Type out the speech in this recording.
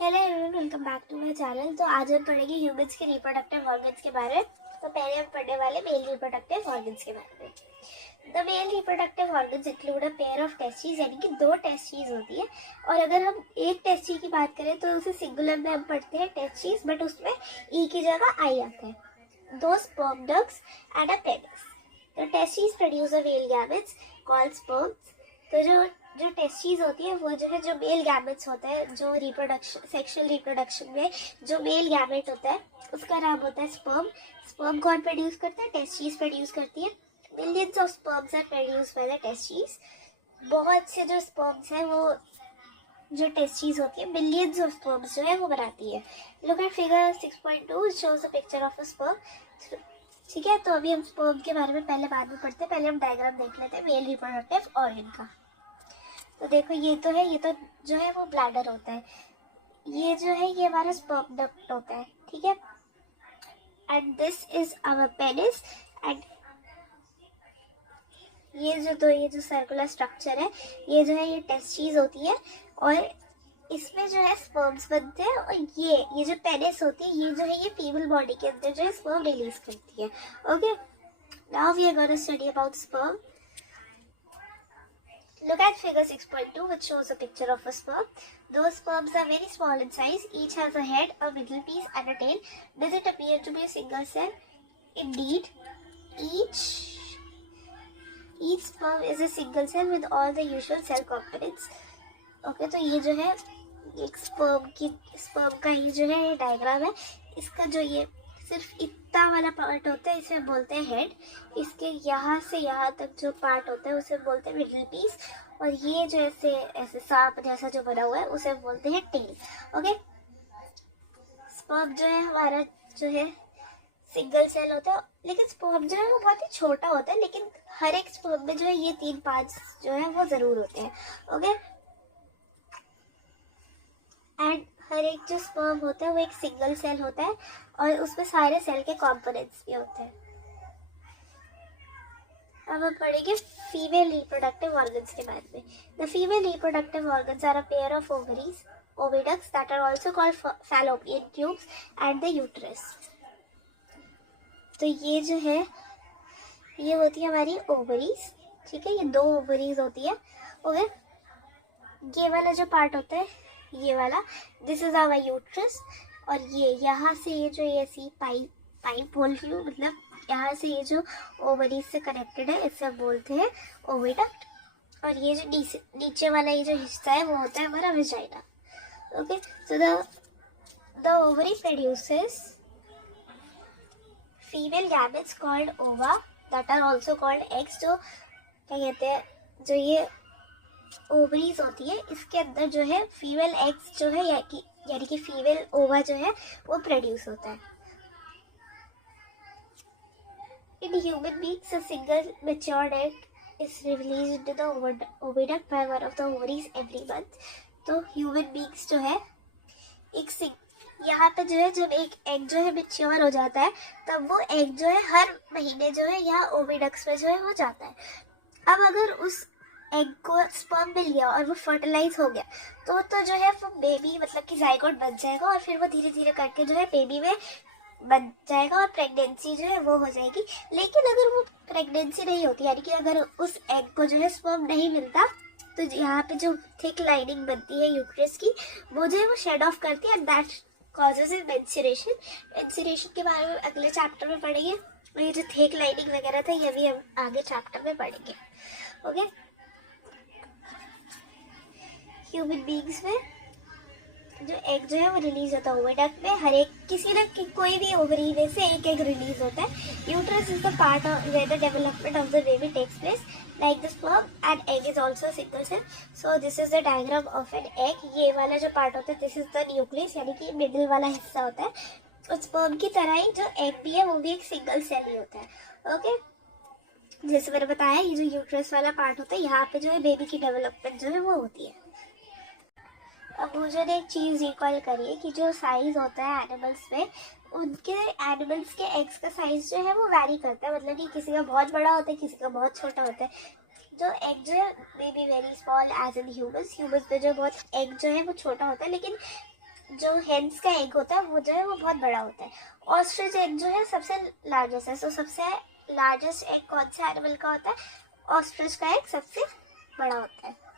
Hello everyone, welcome back to my channel. तो आज हम पढ़ेंगे ह्यूमंस के रिप्रोडक्टिव ऑर्गन्स के बारे में। तो पहले हम पढ़ने वाले मेल रिप्रोडक्टिव ऑर्गन्स के बारे में। The male reproductive organs include a pair of testis, यानी कि 2 टेस्टिस होती है। और अगर हम एक टेस्टी की बात करें तो उसे सिंगुलर में हम पढ़ते हैं टेस्टिस, बट उसमें ई की जगह आई आता है। दो sperm ducts and a penis. The testis produce a male gametes called sperms. तो जो टेस्टिस होती है वो जो है जो मेल गैमेट्स होते हैं, जो रिप्रोडक्शन सेक्सुअल रिप्रोडक्शन में जो मेल गैमेट होता है उसका नाम होता है स्पर्म। स्पर्म कौन प्रोड्यूस करता है? टेस्टिस प्रोड्यूस करती है। Millions of sperms are produce by the testis. बहुत से जो स्पर्म्स है वो जो टेस्टिस होती है मिलियंस ऑफ स्पर्म्स जो है वो बनाती है। Look at figure 6.2 shows a picture of a sperm. ठीक है, तो अभी हम स्पर्म के बारे में पहले बाद में पढ़ते हैं। पहले हम डायग्राम देख लेते हैं मेल रिप्रोडक्टिव ऑर्गन का। तो देखो ये तो जो है वो ब्लैडर होता है। ये जो है ये हमारा स्पर्म डक्ट होता है, ठीक है। And this is our penis. And ये जो सर्कुलर स्ट्रक्चर है, ये जो है ये टेस्टिस होती है। और इसमें जो है स्पर्म्स बनते हैं। और ये जो पेनिस होती है, ये जो है ये फीमेल बॉडी के अंदर जो है स्पर्म रिलीज करती है। Okay, now we are gonna study about sperm. Look at figure 6.2, which shows a picture of a sperm. Those sperms are very small in size. Each has a head, a middle piece, and a tail. Does it appear to be a single cell? Indeed, each sperm is a single cell with all the usual cell components. Okay, तो ये जो है एक sperm का ये जो है diagram है। इसका जो ये सिर्फ इतना वाला पार्ट होता है इसे बोलते हैं हेड। इसके यहाँ से यहाँ तक जो पार्ट होता है उसे बोलते हैं मिडिल पीस। और ये जो ऐसे ऐसे सांप जैसा जो बना हुआ है उसे बोलते हैं टेल। ओके, स्पर्म जो है हमारा जो है सिंगल सेल होता है, लेकिन स्पर्म जो है वो बहुत ही छोटा होता है। लेकिन हर एक स्पर्म में जो है ये 3 पार्ट्स जो है वो जरूर होते हैं। ओके, एंड हर एक जो स्पर्म होता है वो एक सिंगल सेल होता है और उसमें सारे सेल के कंपोनेंट्स भी होते हैं। अब हम पढ़ेंगे फीमेल रिप्रोडक्टिव ऑर्गन्स के बारे में। The female reproductive organs are a pair of ovaries, oviducts that are also called fallopian tubes and the uterus. तो ये जो है ये होती है हमारी ओवरीज, ठीक है। ये 2 ओवरीज होती है। ओके, ये वाला जो पार्ट होता है ये वाला, दिस इज आवर यूट्रस। और ये यहाँ से ये जो ऐसी पाइप बोल रही हूँ, मतलब यहाँ से ये जो ओवरीज से कनेक्टेड है इसे बोलते हैं ओविडक्ट। और ये जो नीचे वाला ये जो हिस्सा है वो होता है हमारा vagina. Okay, so the ovary produces female gametes called ova that are also called eggs. जो क्या कहते हैं, जो ये ओवरीज होती है इसके अंदर जो है फीमेल एग्स जो है यानी कि फीमेल ओवा जो है वो प्रोड्यूस होता है। In human beings a single matured egg is released into the oviduct by one of the ovaries every month. तो ह्यूमन बीइंग्स जो है यहाँ पे जो है जब एक एग जो है मैच्योर हो जाता है तब वो एग जो है हर महीने जो है यहाँ ओविडक्ट्स में जो है हो जाता है। अब अगर उस एग को स्पर्म मिल गया और वो फर्टिलाइज हो गया तो जो है वो बेबी मतलब कि जाइगोट बन जाएगा और फिर वो धीरे धीरे करके जो है बेबी में बन जाएगा और प्रेगनेंसी जो है वो हो जाएगी। लेकिन अगर वो प्रेगनेंसी नहीं होती, यानी कि अगर उस एग को जो है स्पर्म नहीं मिलता, तो यहाँ पे जो थिक लाइनिंग बनती है यूट्रस की वो जो है वो शेड ऑफ करती है। That causes is menstruation. Menstruation के बारे में अगले चैप्टर में पढ़ेंगे। और ये जो थिक लाइनिंग वगैरह था ये भी हम आगे चैप्टर में पढ़ेंगे। ओके, ह्यूमन बीइंग्स में जो एग जो है वो रिलीज होता है ओविडक्ट में। हर एक किसी न कोई भी ओवरी में से एक एग रिलीज होता है। Uterus is the part where the development of the baby takes place like the sperm and egg is also single cell. So this is the diagram of an egg. ये वाला जो part होता है this is the nucleus, यानी कि middle वाला हिस्सा होता है। और स्पर्म की तरह ही जो एग भी है वो भी एक सिंगल सेल ही होता है। ओके, जैसे मैंने बताया ये जो यूट्रस वाला पार्ट होता है यहाँ पे जो है बेबी की डेवलपमेंट जो है वो होती है। अब मुझे एक चीज़ रिकॉल करिए कि जो साइज होता है एनिमल्स में, उनके एनिमल्स के एग्स का साइज जो है वो वैरी करता है। मतलब कि किसी का बहुत बड़ा होता है, किसी का बहुत छोटा होता है। जो एग जो है may be very small as in humans में जो बहुत एग जो है वो छोटा होता है, लेकिन जो हेन्स का एग होता है वो जो है वो बहुत बड़ा होता है। ऑस्ट्रिच एग जो है सबसे लार्जेस्ट है। सो सबसे लार्जेस्ट एग कौन से एनिमल का होता है? ऑस्ट्रिच का एग सबसे बड़ा होता है।